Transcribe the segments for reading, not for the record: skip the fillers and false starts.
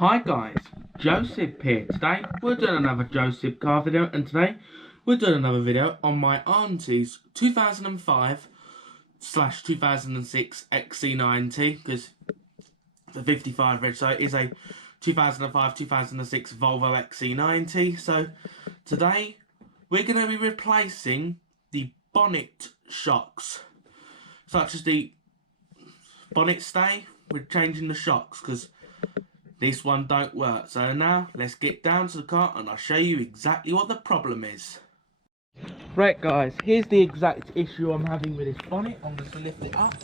Hi guys, Joseph here. Today we're doing another Joseph car video, and today we're doing another video on my auntie's 2005/2006 XC90, because the 55 reg, so it is a 2005/2006 Volvo XC90. So today we're going to be replacing the bonnet shocks, such as the bonnet stay. We're changing the shocks because this one don't work. So now let's get down to the car and I'll show you exactly what the problem is. Right guys, here's the exact issue I'm having with this bonnet. I'm just going to lift it up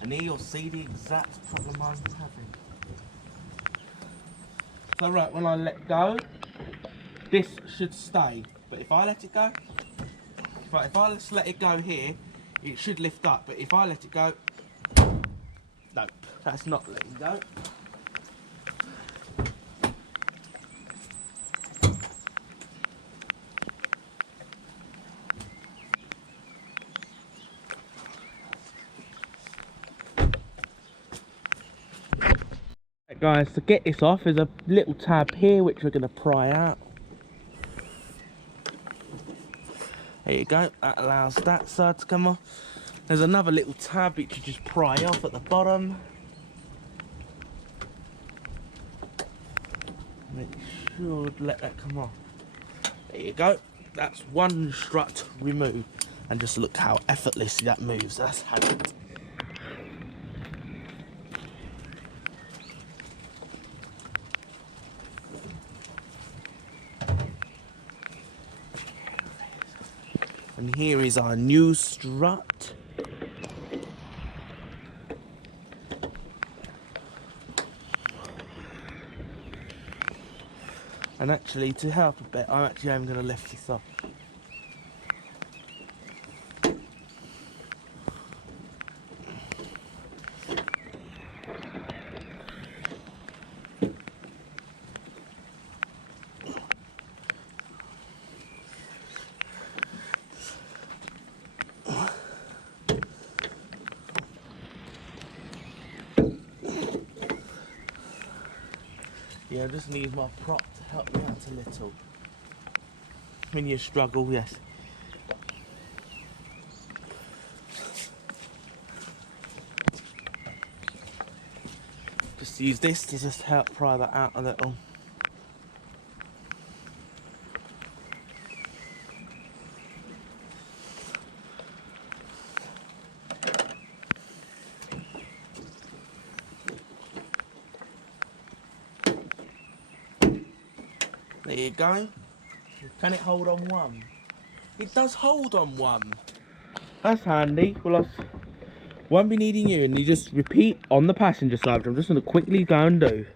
and here you'll see the exact problem I'm having. So right, when I let go, this should stay. But if I let it go, if I just let it go here, it should lift up. But if I let it go, nope, that's not letting go. Guys, to get this off, there's a little tab here which we're going to pry out. There you go, that allows that side to come off. There's another little tab which you just pry off at the bottom. And it should let that come off. There you go, that's one strut removed. And just look how effortlessly that moves, that's how it. And here is our new strut. And actually, to help a bit, I'm going to lift this up. Yeah, I just need my prop to help me out a little. When you struggle, yes. Just use this to just help pry that out a little. There you go. Can it hold on one? It does hold on one. That's handy. Well, I won't be needing you, and you just repeat on the passenger side, which I'm just going to quickly go and do.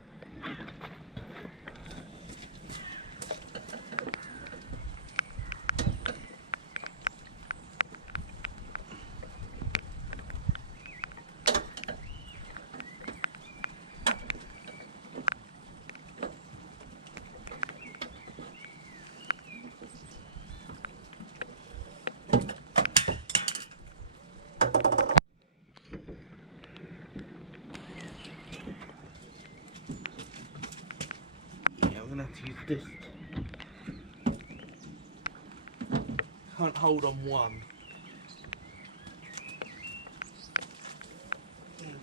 I'm gonna have to use this. Can't hold on one.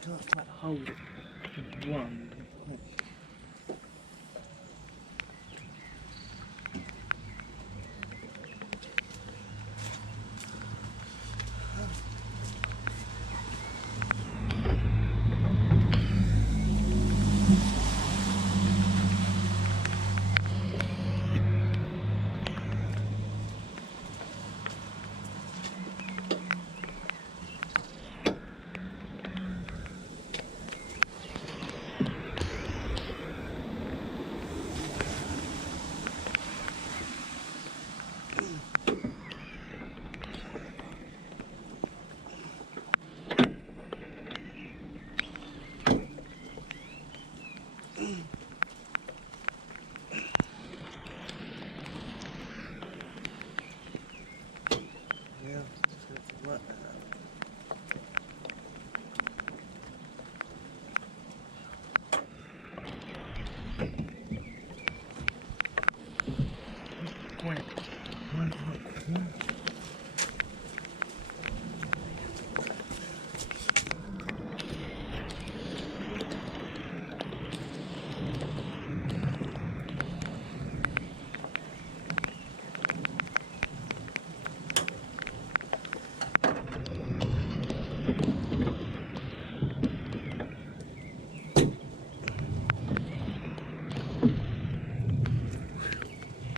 Can't quite hold it. One.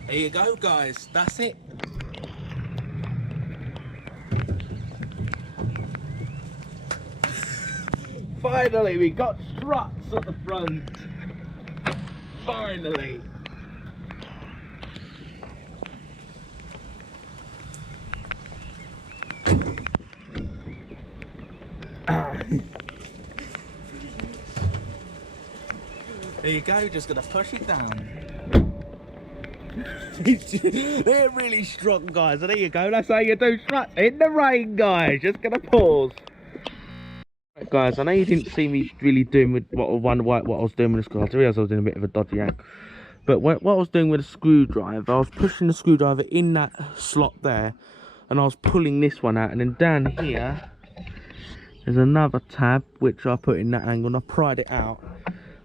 There you go, guys, that's it. Finally, we got struts at the front. Finally. There you go, just gonna push it down. They're really strong, guys. And there you go, that's how you do struts in the rain, guys. Just gonna pause. Right, guys, I know you didn't see me really doing with what I was doing with this car. I realised I was doing a bit of a dodgy act. But what I was doing with a screwdriver, I was pushing the screwdriver in that slot there, and I was pulling this one out, and then down here there's another tab which I put in that angle, and I pried it out,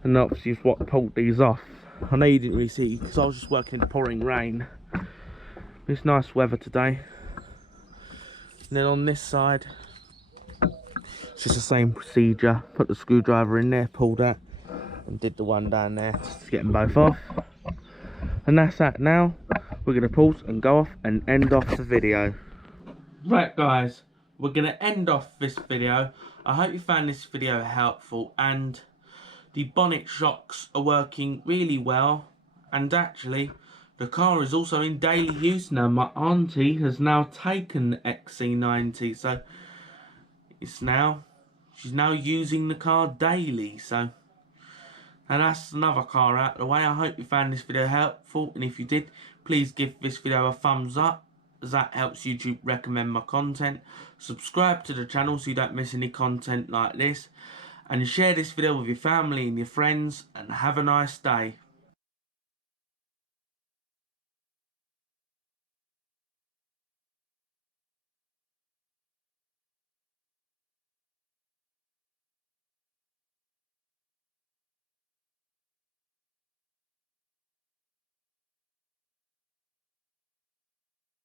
and obviously is what pulled these off. I know you didn't really see because I was just working in the pouring rain. It's nice weather today. And then on this side, it's just the same procedure. Put the screwdriver in there, pulled that, and did the one down there to get them both off. And that's that. Now we're going to pause and go off and end off the video. Right, guys, we're going to end off this video. I hope you found this video helpful, and the bonnet shocks are working really well, and actually the car is also in daily use now. My auntie has now taken the XC90, so she's now using the car daily. So, and that's another car out of the way. I hope you found this video helpful, and if you did, please give this video a thumbs up, as that helps YouTube recommend my content. Subscribe to the channel so you don't miss any content like this, and share this video with your family and your friends, and have a nice day.